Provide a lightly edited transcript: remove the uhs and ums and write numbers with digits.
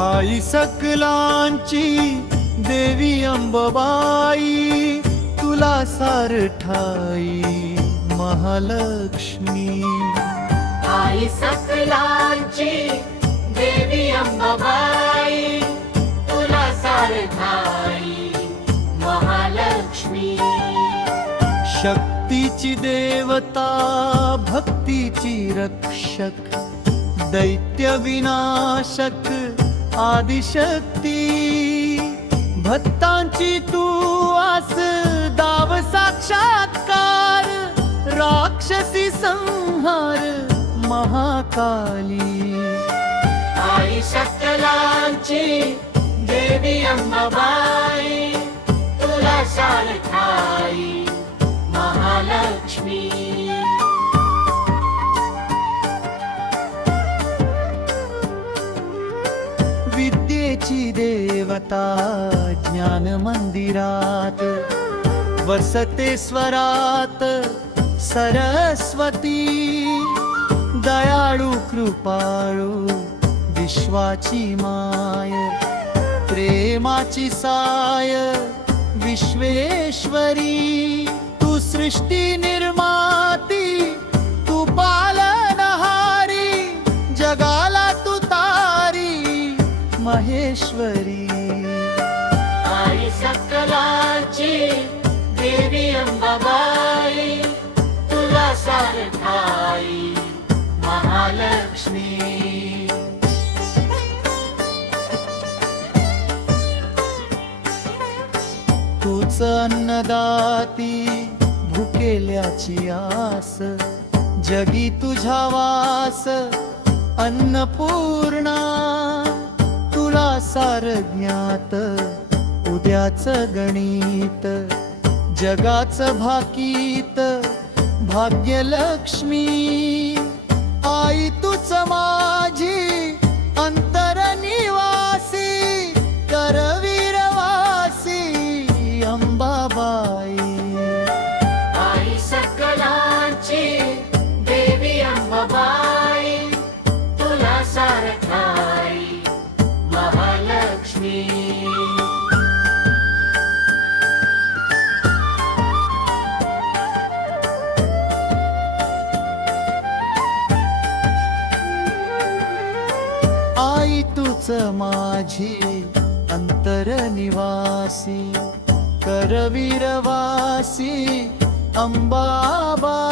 आई सकलांची देवी अंबाबाई, तुला सारठाई महालक्ष्मी. आई सकलांची देवी अंबाबाई, तुला सारठाई महालक्ष्मी. शक्तीची देवता भक्तीची रक्षक, दैत्य विनाशक आदिशक्ती. भक्तांची तू आस दाव साक्षात्कार, राक्षसी संहार महाकाली. आई सकलांची देवी अंबाबाई, तुला सारठाई महालक्ष्मी. विद्येची देवता ज्ञान मंदिरात, वसते स्वरात सरस्वती. दयाळू कृपाळू विश्वाची माय, प्रेमाची साय विश्वेश्वरी. तू सृष्टी निर्माती, तू पालनहारी, जगाला तू तारी महेश्वरी. आई सकलांची देवी अंबाबाई, तुला सारठाई महालक्ष्मी. तूच अन्नदाती भुकेल्याची आस, जगी तुझा वास अन्नपूर्णा. तुला सार ज्ञात उद्याच गणित, जगाच भाकीत भाग्यलक्ष्मी. आई तूच माझी अंतर निवासी, करवीरवासी अंबाबाई. आई सकलांची देवी अंबाबाई, तुला सारठाई महालक्ष्मी. आई तूच माझी अंतर निवासी, करवीरवासी अंबाबाई.